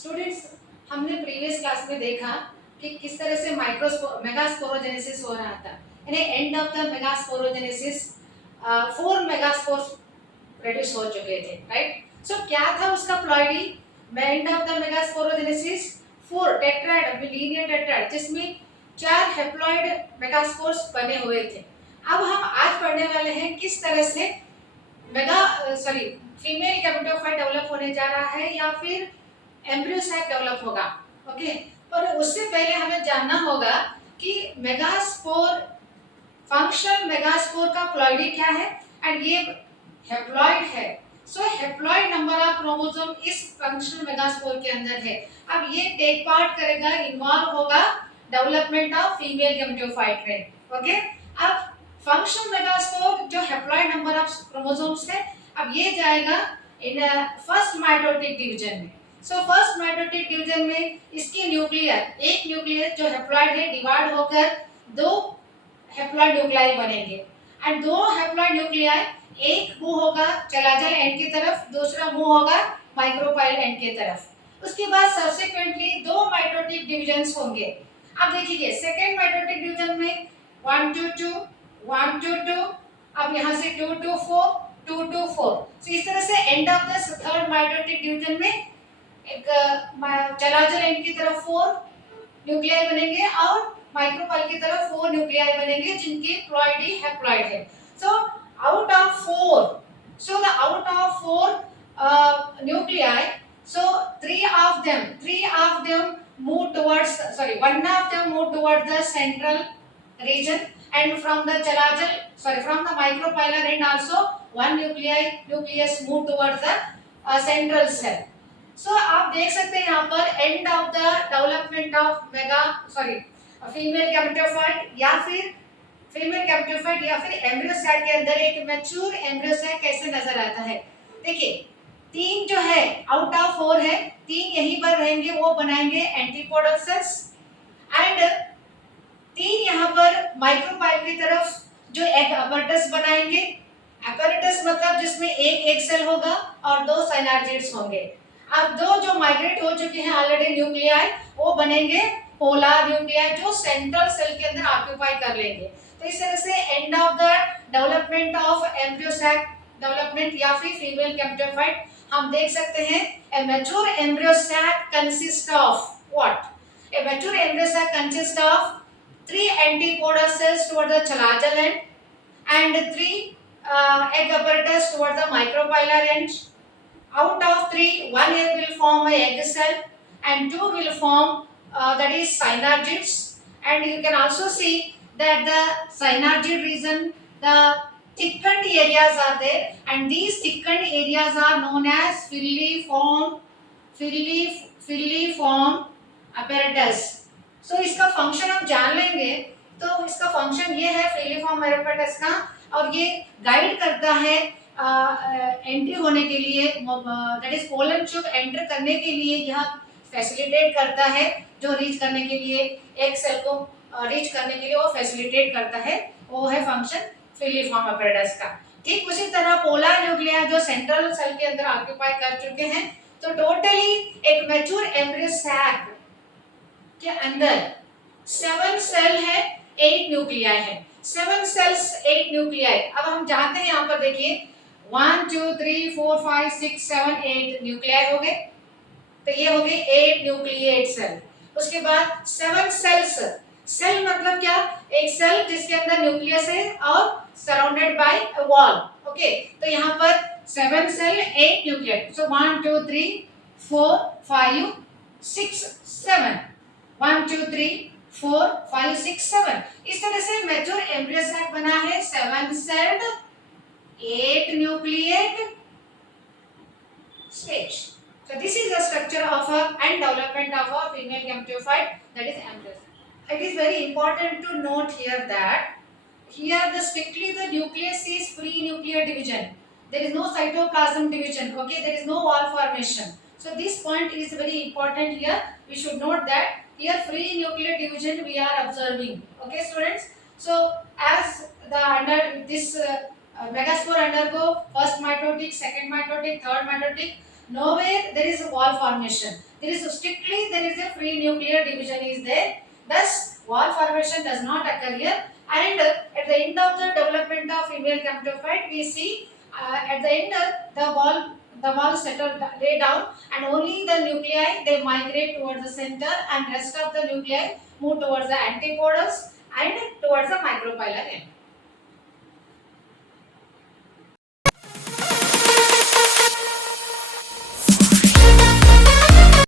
Students, हमने previous class में देखा कि किस तरह से मेगास्पोरोजेनेसिस हो रहा था। यानी and of the megasporogenesis 4 megaspores produce हो चुके थे, राइट। सो क्या था उसका ploidy? And of the megasporogenesis 4 tetrad, linear tetrad, जिसमें 4 हेप्लॉइड मेगास्पोर्स बने हुए थे। अब हम आज पढ़ने वाले हैं किस तरह से फीमेल गैमेटोफाइट डेवलप होने जा रहा है या फिर एम्ब्रियो सैक डेवलप होगा। ओके, पर उससे पहले हमें जानना होगा कि मेगास्पोर, फंक्शनल मेगास्पोर का प्लॉइडी क्या है एंड ये हेप्लॉइड है। सो हेप्लॉइड नंबर ऑफ क्रोमोसोम इस फंक्शनल मेगास्पोर के अंदर है। अब ये टेक पार्ट करेगा, इन्वॉल्व होगा डेवलपमेंट ऑफ फीमेल गैमेटोफाइट में। ओके, अब फंक्शनल मेगास्पोर जो हेप्लॉइड नंबर ऑफ क्रोमोसोम्स है, अब ये जाएगा इन फर्स्ट माइटोटिक डिवीजन में। सो फर्स्ट माइटोटिक डिवीजन में इसकी न्यूक्लियर, एक न्यूक्लियर जो हेप्लॉइड है डिवाइड होकर 2 हेप्लॉइड न्यूक्लियाई बनेंगे एंड 2 हेप्लॉइड न्यूक्लियाई, एक मूव होगा चलाजल एंड की तरफ, दूसरा मूव होगा माइक्रोपाइल एंड की तरफ। उसके बाद सब्सिक्वेंटली 2 माइटोटिक डिवीजन्स होंगे। अब देखिए सेकेंड माइटोटिक डिवीजन में 1 2 2 1 2 2, अब यहाँ से 2 2 4 2 2 4। तो इस तरह से end of the third mitotic division में एक चलाजल एंड की तरफ 4 न्यूक्लियाई बनेंगे और माइक्रोपाइल की तरफ 4 न्यूक्लियाई बनेंगे जिनकी प्लॉइडी हैप्लॉइड है। So out of 4, so the out of 4 nuclei, so 3 of them move towards, sorry, one of them move towards the central region, and from the chalajal, sorry, from the micropylar end also one nucleus move towards the central cell. सो आप देख सकते हैं यहाँ पर and of the development of female gametophyte या फिर embryo sac के अंदर एक मैच्योर एम्ब्रियो सैक कैसे नजर आता है। देखिए 3 जो है आउट ऑफ 4 है, 3 यहीं पर रहेंगे, वो बनाएंगे एंटीपोडल सेल्स एंड 3 यहाँ पर माइक्रोपाइल की तरफ जो एग अपैरेटस बनाएंगे। अपैरेटस मतलब जिसमें एक सेल होगा और 2 साइनार्जिड्स होंगे। अब 2 जो माइग्रेट हो चुके हैं ऑलरेडी न्यूक्लियाई, वो बनेंगे पोलर न्यूक्लियाई जो सेंट्रल सेल के अंदर ऑक्यूपाई कर लेंगे। तो इस तरह से end of the development of embryo sac development या फिर फीमेल गैमेटोफाइट हम देख सकते हैं। A mature embryo sac consist of what? A mature embryo sac consist of 3 antipodal cells toward the chalazel end and 3 egg apparatus toward the micropylar end. Out of 3, 1 egg will form a egg cell and 2 will form that is synergids, and you can also see that the synergid region, the thickened areas are there, and these thickened areas are known as filiform apparatus. So इसका function हम जान लेंगे। तो इसका function ये है filiform apparatus का, और ये गाइड करता है एंट्री होने के लिए, that is pollen tube enter करने के लिए यह फैसिलिटेट करता है, जो रीच करने के लिए एक सेल को रीच करने के लिए वो फैसिलिटेट करता है, वो है फंक्शन फिलिफॉर्म apparatus का। ठीक उसी तरह पोलर न्यूक्लिया जो सेंट्रल सेल के अंदर ऑक्यूपाई कर चुके हैं। तो टोटली एक मैच्योर एम्ब्रियो सैक के अंदर 7 सेल है, 8 न्यूक्लियाई है। 7 सेल्स 8 न्यूक्लियाई। अब हम जानते हैं यहाँ पर देखिए 1 2 3 4 5 6 7 8 न्यूक्लियाई हो गए। तो ये हो गए 8 न्यूक्लिएट सेल। उसके बाद 7 सेल्स, सेल मतलब क्या? एक सेल जिसके अंदर न्यूक्लियस है और surrounded by a wall. Okay, तो यहाँ पर 7 सेल 8 न्यूक्लिएट। सो 1 2 3 4 5 6 7, 1 2 3 4 5 6 7। इस तरह से मैच्योर एम्ब्रियो सैक बना है 7 sailed 8 nucleate stage. So this is the structure of and development of a female gametophyte, that is embryo. It is very important to note here that here strictly the nucleus is free nuclear division. There is no cytoplasm division. Okay, there is no wall formation. So this point is very important here. We should note that here free nuclear division we are observing. Okay, students. So as the under this megaspore undergo first mitotic, second mitotic, third mitotic, nowhere there is a wall formation. There is a free nuclear division is there. Thus wall formation does not occur here. And at the end of the development of female gametophyte, we see at the end the wall settle lay down, and only the nuclei they migrate towards the center, and rest of the nuclei move towards the antipodals and towards the micropylar end.